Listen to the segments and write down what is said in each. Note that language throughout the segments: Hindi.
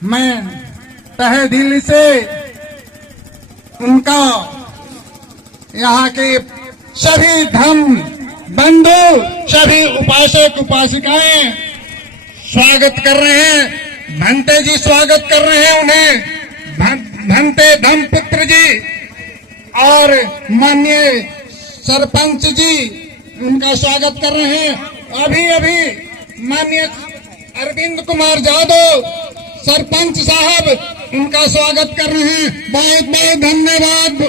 मैं तहे दिल से उनका यहाँ के सभी धर्म बंधु, सभी उपासक उपासिकाएं स्वागत कर रहे हैं। भंते जी स्वागत कर रहे हैं उन्हें, भंते धर्मपुत्र जी और माननीय सरपंच जी उनका स्वागत कर रहे हैं। अभी अभी माननीय अरविंद कुमार यादव सरपंच साहब उनका स्वागत कर रहे हैं। बहुत बहुत धन्यवाद।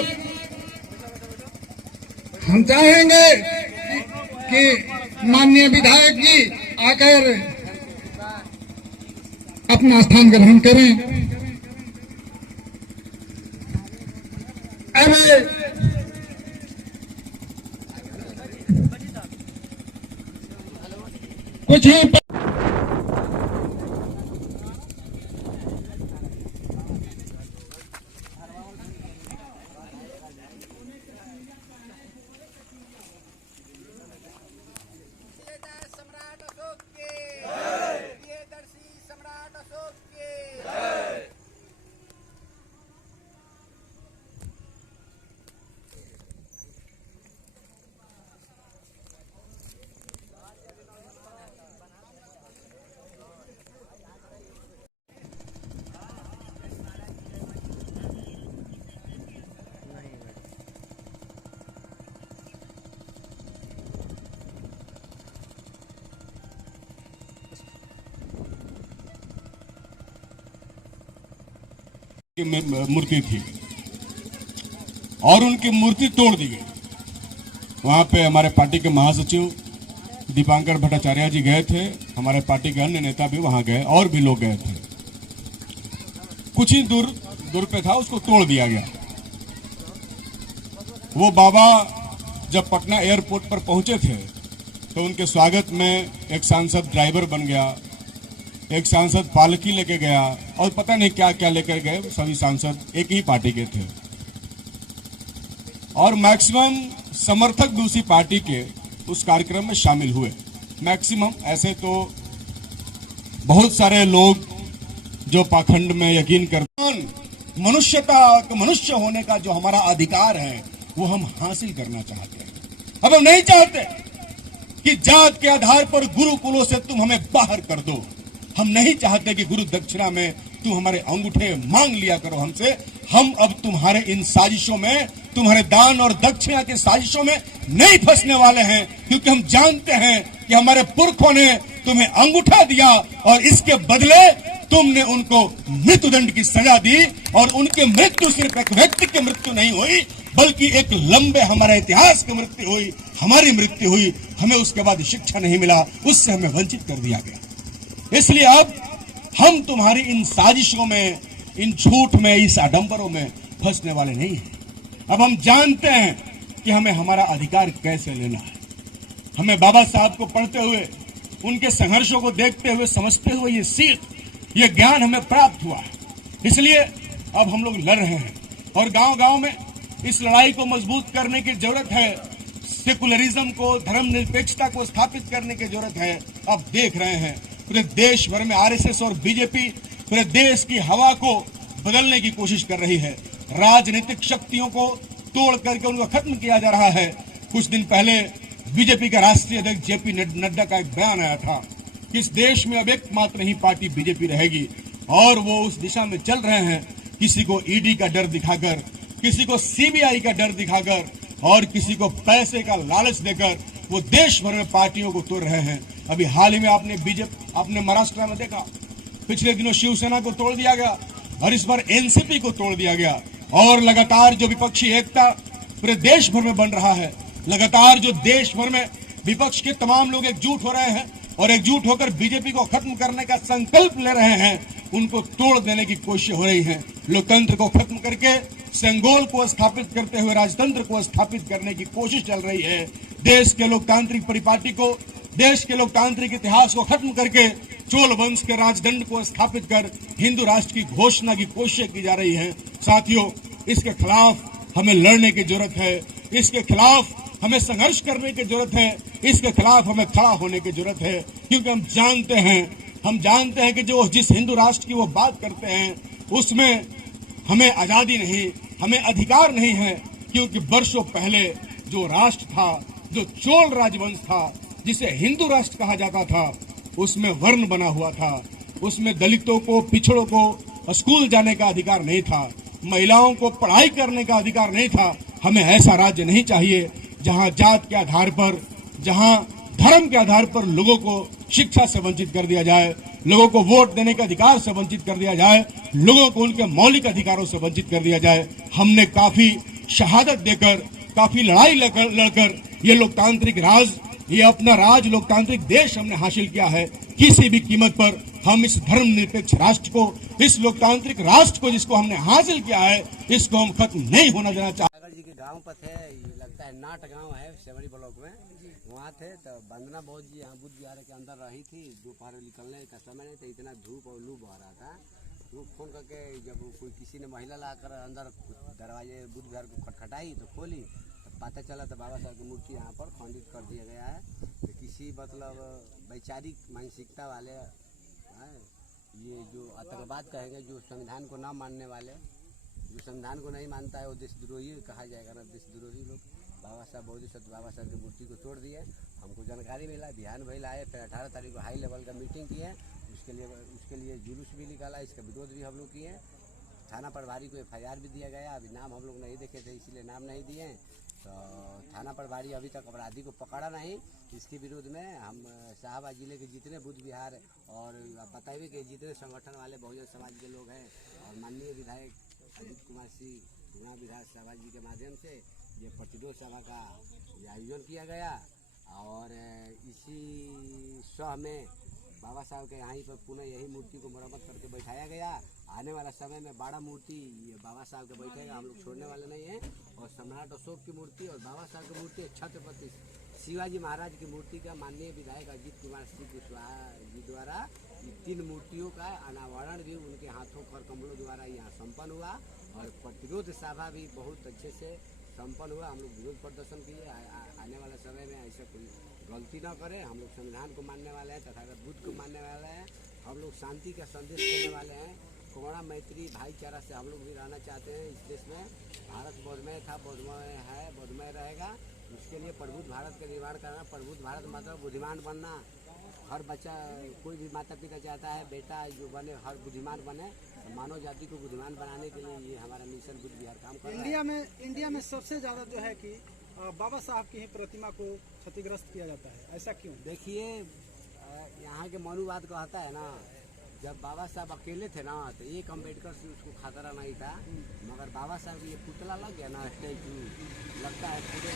हम चाहेंगे कि माननीय विधायक जी आकर अपना स्थान ग्रहण करें। अब कुछ ही मूर्ति थी और उनकी मूर्ति तोड़ दी गई। वहां पे हमारे पार्टी के महासचिव दीपांकर भट्टाचार्य जी गए थे, हमारे पार्टी के अन्य नेता भी वहां गए और भी लोग गए थे। कुछ ही दूर पे था, उसको तोड़ दिया गया। वो बाबा जब पटना एयरपोर्ट पर पहुंचे थे तो उनके स्वागत में एक सांसद ड्राइवर बन गया, एक सांसद पालकी लेके गया और पता नहीं क्या क्या लेकर गए। सभी सांसद एक ही पार्टी के थे और मैक्सिमम समर्थक दूसरी पार्टी के उस कार्यक्रम में शामिल हुए। मैक्सिमम, ऐसे तो बहुत सारे लोग जो पाखंड में यकीन करते हैं। मनुष्यता, मनुष्य होने का जो हमारा अधिकार है वो हम हासिल करना चाहते हैं। अब हम नहीं चाहते कि जात के आधार पर गुरुकुलों से तुम हमें बाहर कर दो। हम नहीं चाहते कि गुरु दक्षिणा में तुम हमारे अंगूठे मांग लिया करो हमसे। हम अब तुम्हारे इन साजिशों में, तुम्हारे दान और दक्षिणा के साजिशों में नहीं फंसने वाले हैं, क्योंकि हम जानते हैं कि हमारे पुरखों ने तुम्हें अंगूठा दिया और इसके बदले तुमने उनको मृत्युदंड की सजा दी। और उनकी मृत्यु सिर्फ एक व्यक्ति की मृत्यु नहीं हुई, बल्कि एक लंबे हमारे इतिहास की मृत्यु हुई, हमारी मृत्यु हुई। हमें उसके बाद शिक्षा नहीं मिला, उससे हमें वंचित कर दिया गया। इसलिए अब हम तुम्हारी इन साजिशों में, इन झूठ में, इस आडंबरों में फंसने वाले नहीं हैं। अब हम जानते हैं कि हमें हमारा अधिकार कैसे लेना है। हमें बाबा साहब को पढ़ते हुए, उनके संघर्षों को देखते हुए, समझते हुए ये सीख, ये ज्ञान हमें प्राप्त हुआ है। इसलिए अब हम लोग लड़ रहे हैं और गांव-गांव में इस लड़ाई को मजबूत करने की जरूरत है। सेकुलरिज्म को, धर्मनिरपेक्षता को स्थापित करने की जरूरत है। अब देख रहे हैं पूरे देश भर में आरएसएस और बीजेपी पूरे देश की हवा को बदलने की कोशिश कर रही है। राजनीतिक शक्तियों को तोड़ करके उनको खत्म किया जा रहा है। कुछ दिन पहले बीजेपी का राष्ट्रीय अध्यक्ष जेपी नड्डा का एक बयान आया था कि इस देश में अब एकमात्र ही पार्टी बीजेपी रहेगी और वो उस दिशा में चल रहे हैं। किसी को ईडी का डर दिखाकर, किसी को सीबीआई का डर दिखाकर और किसी को पैसे का लालच देकर वो देश भर में पार्टियों को तोड़ रहे हैं। अभी हाल ही में आपने महाराष्ट्र में देखा, पिछले दिनों शिवसेना को तोड़ दिया गया और इस बार एनसीपी को तोड़ दिया गया। और लगातार जो विपक्षी एकता पूरे देश भर में बन रहा है, लगातार जो देश भर में विपक्ष के तमाम लोग एकजुट हो रहे हैं और एकजुट होकर बीजेपी को खत्म करने का संकल्प ले रहे हैं, उनको तोड़ देने की कोशिश हो रही है। लोकतंत्र को खत्म करके सेंगोल को स्थापित करते हुए राजतंत्र को स्थापित करने की कोशिश चल रही है। देश के लोकतांत्रिक परिपाटी को, देश के लोकतांत्रिक इतिहास को खत्म करके चोल वंश के राजदंड को स्थापित कर हिंदू राष्ट्र की घोषणा की कोशिश की जा रही है। साथियों, इसके खिलाफ हमें लड़ने की जरूरत है, इसके खिलाफ हमें संघर्ष करने की जरूरत है, इसके खिलाफ हमें खड़ा होने की जरूरत है, क्योंकि हम जानते हैं हम जानते हैं कि जो जिस हिंदू राष्ट्र की वो बात करते हैं उसमें हमें आजादी नहीं, हमें अधिकार नहीं है, क्योंकि वर्षों पहले जो राष्ट्र था, जो चोल राजवंश था, जिसे हिंदू राष्ट्र कहा जाता था, उसमें वर्ण बना हुआ था, उसमें दलितों को, पिछड़ों को स्कूल जाने का अधिकार नहीं था, महिलाओं को पढ़ाई करने का अधिकार नहीं था। हमें ऐसा राज्य नहीं चाहिए जहां जात के आधार पर, जहां धर्म के आधार पर लोगों को शिक्षा से वंचित कर दिया जाए, लोगों को वोट देने के अधिकार से वंचित कर दिया जाए, लोगों को उनके मौलिक अधिकारों से वंचित कर दिया जाए। हमने काफी शहादत देकर, काफी लड़ाई लड़कर ये लोकतांत्रिक राज, ये अपना राज लोकतांत्रिक देश हमने हासिल किया है। किसी भी कीमत पर हम इस धर्मनिरपेक्ष राष्ट्र को, इस लोकतांत्रिक राष्ट्र को जिसको हमने हासिल किया है, इसको हम खत्म नहीं होना देना चाहते। सागर जी के गांव पर थे, ये लगता है नाट गांव है सेवरी ब्लॉक में, वहाँ थे तो वंदना बहुत जी यहाँ बुद्ध विहार के अंदर रही थी। दोपहर निकलने का समय नहीं था, इतना धूप और लू बह रहा था। वो फोन करके जब कोई किसी ने महिला लाकर अंदर दरवाजे बुद्ध विहार को खटखटाई तो खोली तो पता चला तो बाबा साहब की मूर्ति यहाँ पर खंडित कर दिया गया है। तो किसी मतलब वैचारिक मानसिकता वाले ये जो आतंकवाद कहेंगे, जो संविधान को ना मानने वाले, जो संविधान को नहीं मानता है वो देशद्रोही कहा जाएगा ना, देशद्रोही लोग बाबा साहब बोधिसत्व बाबा साहब की मूर्ति को तोड़ दिए। हमको जानकारी मिला, बिहान भैल आए, फिर 18 तारीख को हाई लेवल का मीटिंग किए, उसके लिए जुलूस भी निकाला, इसका विरोध भी हम लोग किए। थाना प्रभारी को FIR भी दिया गया। अभी नाम हम लोग नहीं देखे थे इसलिए नाम नहीं दिए। तो थाना प्रभारी अभी तक अपराधी को पकड़ा नहीं। इसके विरोध में हम शाहबाद जिले के जितने बुद्ध विहार और बताइए कि जितने संगठन वाले बहुजन समाज के लोग हैं और माननीय विधायक अजीत कुमार सिंह गुना विधानसभा जी के माध्यम से ये प्रतिरोध सभा का आयोजन किया गया। और इसी सह में बाबा साहब के यहाँ पर पुनः यही मूर्ति को मरम्मत करके बैठाया गया। आने वाला समय में बड़ा मूर्ति ये बाबा साहब के बैठेगा, हम लोग छोड़ने वाले नहीं हैं। और सम्राट अशोक की मूर्ति और बाबा साहब की मूर्ति, छत्रपति शिवाजी महाराज की मूर्ति का माननीय विधायक अजीत कुमार सिंह कुशवाहा जी द्वारा 3 मूर्तियों का अनावरण भी उनके हाथों कर कमलों द्वारा यहाँ संपन्न हुआ। और प्रतिरोध सभा भी बहुत अच्छे से संपन्न हुआ। हम लोग विरोध प्रदर्शन किए। आने वाले समय में ऐसा कोई गलती ना करें। हम लोग संविधान को मानने वाले हैं तथा बुद्ध को मानने वाले हैं। हम लोग शांति का संदेश देने वाले हैं। करुणा मैत्री भाईचारा से हम लोग भी रहना चाहते हैं इस देश में। भारत बौद्धमय था, बौद्धमय है, बौद्धमय रहेगा। उसके लिए प्रबुद्ध भारत का निर्माण करना। प्रबुद्ध भारत मतलब बुद्धिमान बनना। हर बच्चा, कोई भी माता पिता चाहता है बेटा जो बने हर बुद्धिमान बने। तो मानव जाति को बुद्धिमान बनाने के लिए ये हमारा मिशन बुद्ध विहार काम कर रहा है। इंडिया में सबसे ज़्यादा जो है कि बाबा साहब की ही प्रतिमा को क्षतिग्रस्त किया जाता है, ऐसा क्यों? देखिए, यहाँ के मनुवाद कहता है ना, जब बाबा साहब अकेले थे ना तो एक अम्बेडकर से उसको खतरा नहीं था। मगर बाबा साहब ये पुतला लग गया ना, स्टैचू लगता है पूरे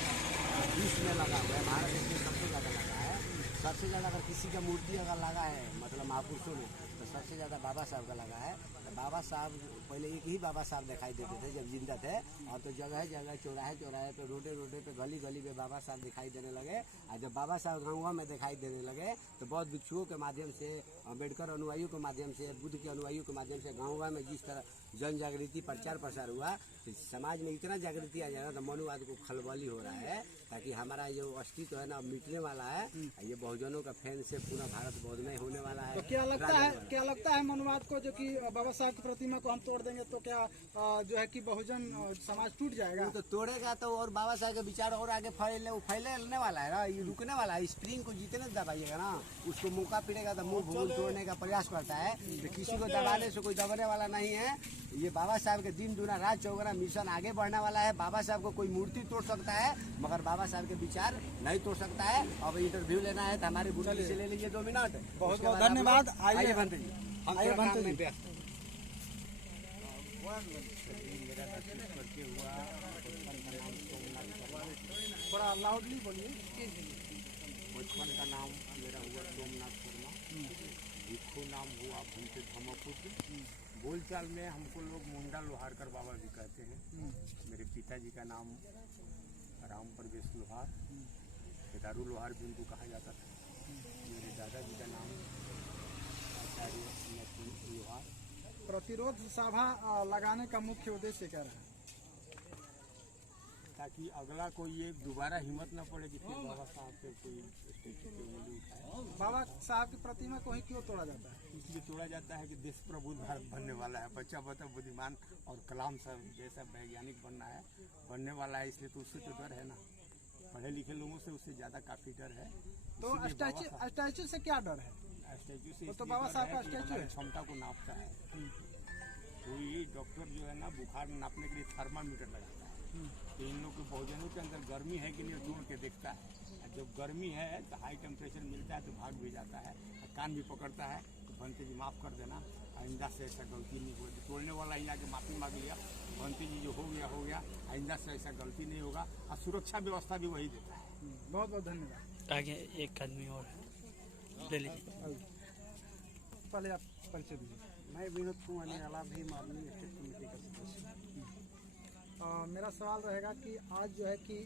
विश्व में लगा हुआ है। भारत देश में सबसे ज़्यादा लगा है। सबसे ज़्यादा अगर किसी का मूर्ति अगर लगा है मतलब महापुरुषों में तो सबसे ज़्यादा बाबा साहब का लगा है। तो बाबा साहब पहले एक ही बाबा साहब दिखाई देते थे जब जिंदा थे। और तो जगह जगह चौराहे पे रोडे पे गली पे बाबा साहब दिखाई देने लगे। और जब बाबा साहब गाँव में दिखाई देने लगे तो बहुत भिक्षुओं के माध्यम से, अम्बेडकर अनुयायियों के माध्यम से, बुद्ध के अनुयायियों के माध्यम से गाँव में जिस तरह जन जागृति प्रचार प्रसार हुआ तो समाज में इतना जागृति आ जाएगा तो मनुवाद को खलबली हो रहा है। ताकि हमारा जो अस्तित्व है ना मिटने वाला है। ये बहुजनों का फैन से पूरा भारत बौद्धमय होने वाला है। तो क्या लगता है मनुवाद को जो कि बाबा साहब की प्रतिमा को हम तोड़ देंगे तो क्या जो है कि बहुजन समाज टूट जाएगा? तो तोड़ेगा तो और बाबा साहब के विचार और आगे फैलने वाला है ना, ये रुकने वाला है। स्प्रिंग को जितने दबाइएगा ना उसको मौका पड़ेगा तो मुंह भूल तोड़ने का प्रयास करता है। तो किसी को दबाने से कोई दबने वाला नहीं है। ये बाबा साहब के दिन दुना रात चौगुना मिशन आगे बढ़ने वाला है। बाबा साहब को कोई मूर्ति तोड़ सकता है मगर बाबा साहब के विचार नहीं तोड़ सकता है। अब इंटरव्यू लेना है तो हमारे गुरु से ले लीजिए 2 मिनट। बहुत बहुत धन्यवाद। आइए भंते जी, हम आइए भंते जी। थोड़ा लाउडली बोलिए। बचपन का नाम मेरा हुआ सोमनाथ शर्मा, भिक्षु नाम हुआ भूमते धर्मपुत्र। बोलचाल में हमको लोग मुंडा लोहारकर बाबा भी कहते हैं। मेरे पिताजी का नाम राम प्रवेश लोहार, केदारू लोहार भी उनको कहा जाता था। मेरे दादाजी का नाम आचार्य नरसिंह लोहार। प्रतिरोध सभा लगाने का मुख्य उद्देश्य क्या रहा? ताकि अगला कोई ये दोबारा हिम्मत न पड़े कि फिर बाबा साहब पे कोई स्टेचू पे उंगली उठाए। बाबा साहब की प्रतिमा को ही क्यों तोड़ा जाता है? इसलिए तोड़ा जाता है कि देश प्रबुद्ध भारत बनने वाला है, बच्चा बच्चा बुद्धिमान और कलाम साहब जैसा वैज्ञानिक बनने वाला है, इसलिए तो उससे तो डर है ना, पढ़े लिखे लोगों से उससे ज़्यादा काफ़ी डर है। तो स्टैचू से क्या डर है? स्टैचू से वो तो इसलिए बाबा डर साहब है का कि स्टैचू हमारी है। क्षमता को नापता है। कोई डॉक्टर जो है ना बुखार नापने के लिए थर्मामीटर लगाता है, तो इन लोग के भोजनों के अंदर गर्मी है कि नहीं जोड़ के देखता है, और जब गर्मी है तो हाई टेम्परेचर मिलता है तो भाग भी जाता है, और कान भी पकड़ता है। तो बनते जी माफ़ कर देना, आइंदा से ऐसा गलती नहीं होगी। तोड़ने वाला ही आके माफ़ी मांग लिया, बनते जी जो हो गया, आइंदा से ऐसा गलती नहीं होगा, और सुरक्षा व्यवस्था भी वही देता है। बहुत बहुत धन्यवाद। आगे एक आदमी और है, ले लीजिए। पहले आप परिचय दीजिए। मैं विनोद कुमार निराला भी आर्मी स्टेट कमेटी का सदस्य। मेरा सवाल रहेगा कि आज जो है कि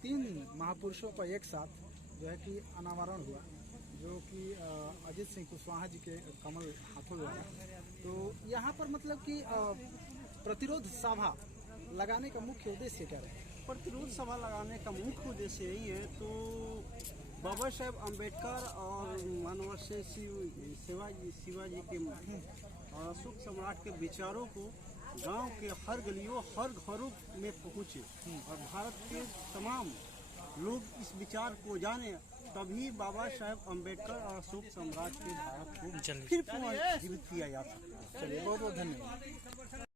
3 महापुरुषों का एक साथ जो है कि अनावरण हुआ, जो कि अजीत सिंह कुशवाहा जी के कमल हाथों द्वारा। तो यहाँ पर मतलब कि प्रतिरोध सभा लगाने का मुख्य उद्देश्य क्या रहेगा? प्रतिरोध सभा लगाने का मुख्य उद्देश्य यही है, तो बाबा साहेब अम्बेडकर और मानव से शिवाजी के अशोक सम्राट के विचारों को गांव के हर गलियों हर घरों में पहुँचे और भारत के तमाम लोग इस विचार को जाने, तभी बाबा साहेब अम्बेडकर और अशोक सम्राट के भारत को फिर पुनर्जीवित किया जा सकता है। चलिए, बहुत बहुत धन्यवाद।